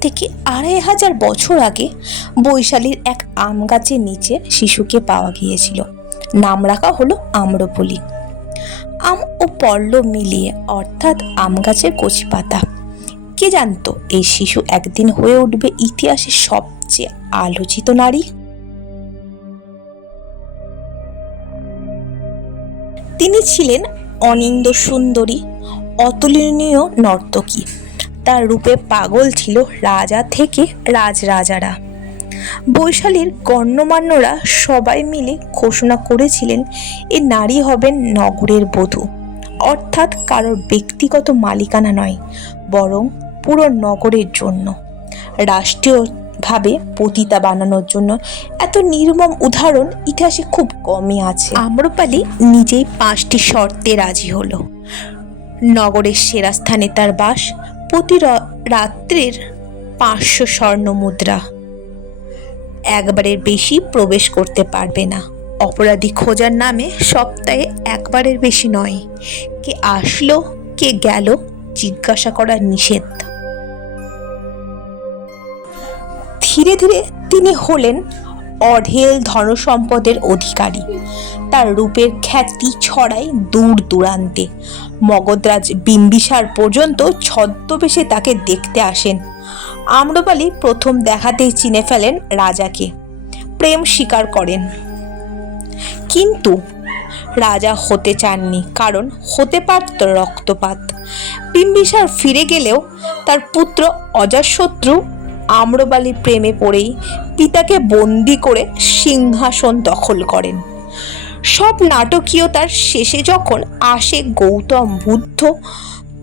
থেকে আড়াই হাজার বছর আগে বৈশালীর এক আম গাছের নিচে শিশুকে পাওয়া গিয়েছিল। নাম রাখা হলো আম্রপলি। আম ও পল্লব মিলিয়ে, অর্থাৎ আম গাছের কচি পাতা। কে জানতো এই শিশু একদিন হয়ে উঠবে ইতিহাসের সবচেয়ে আলোচিত নারী? তিনি ছিলেন অনিন্দ সুন্দরী, অতুলনীয় নর্তকী। তার রূপে পাগল ছিল রাজা থেকে রাজরাজারা। বৈশালীর গণ্যমান্যরা সবাই মিলে ঘোষণা করেছিলেন, এ নারী হবেন নগরের বধূ। অর্থাৎ কারোর ব্যক্তিগত মালিকানা নয়, বরং পুরো নগরের জন্য। রাষ্ট্রীয়ভাবে পতিতা বানানোর জন্য এত নির্মম উদাহরণ ইতিহাসে খুব কমই আছে। আম্রপালি নিজেই পাঁচটি শর্তে রাজি হলো। নগরের সেরা স্থানে তার বাস প্রতি রাত্রির পাঁচশো স্বর্ণ মুদ্রা। একবারের বেশি প্রবেশ করতে পারবে না। অপরাধী খোঁজার নামে সপ্তাহে একবারের বেশি নয়। কে আসলো, কে গেল, জিজ্ঞাসা করা নিষেধ। ধীরে ধীরে তিনি হলেন অঢেল ধনসম্পদের অধিকারী। তার রূপের খ্যাতি ছড়ায় দূর দূরান্তে। মগধরাজ বিম্বিসার পর্যন্ত ছদ্মবেশে তাকে দেখতে আসেন। আম্রপালি প্রথম দেখাতেই চিনে ফেলেন রাজাকে। প্রেম স্বীকার করেন। কিন্তু রাজা হতে চাননি, কারণ হতে পারত রক্তপাত। বিম্বিসার ফিরে গেলেও তার পুত্র অজাশত্রু আম্রবালি প্রেমে পড়েই পিতাকে বন্দি করে সিংহাসন দখল করেন। সব নাটকীয়তার শেষে যখন আসে গৌতম বুদ্ধ,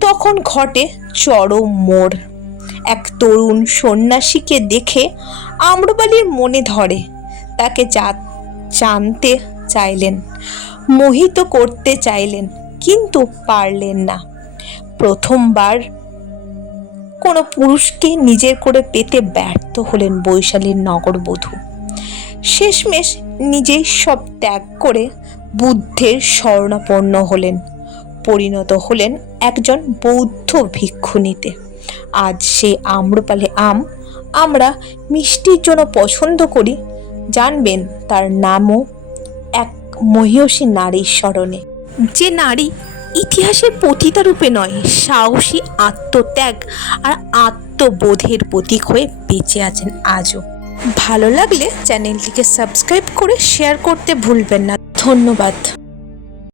তখন ঘটে চরম মোড়। এক তরুণ সন্ন্যাসীকে দেখে আম্রবালির মনে ধরে। তাকে জানতে চাইলেন, মোহিত করতে চাইলেন, কিন্তু পারলেন না। প্রথমবার কোনো পুরুষকে নিজের করে পেতে ব্যর্থ হলেন বৈশালীর নগরবধূ। শেষমেশ নিজেই সব ত্যাগ করে বুদ্ধের স্বর্ণাপন্ন হলেন। পরিণত হলেন একজন বৌদ্ধ ভিক্ষুণীতে। আজ সে আম্রপালে আম আমরা মিষ্টির জন্য পছন্দ করি। জানবেন তার নামও এক মহিষী নারীর স্মরণে। যে নারী ইতিহাসের পতিতা রূপে নয়, সাহসী আত্মত্যাগ আর আত্মবোধের প্রতীক হয়ে বেঁচে আছেন আজও। ভালো লাগলে চ্যানেলটিকে সাবস্ক্রাইব করে শেয়ার করতে ভুলবেন না। ধন্যবাদ।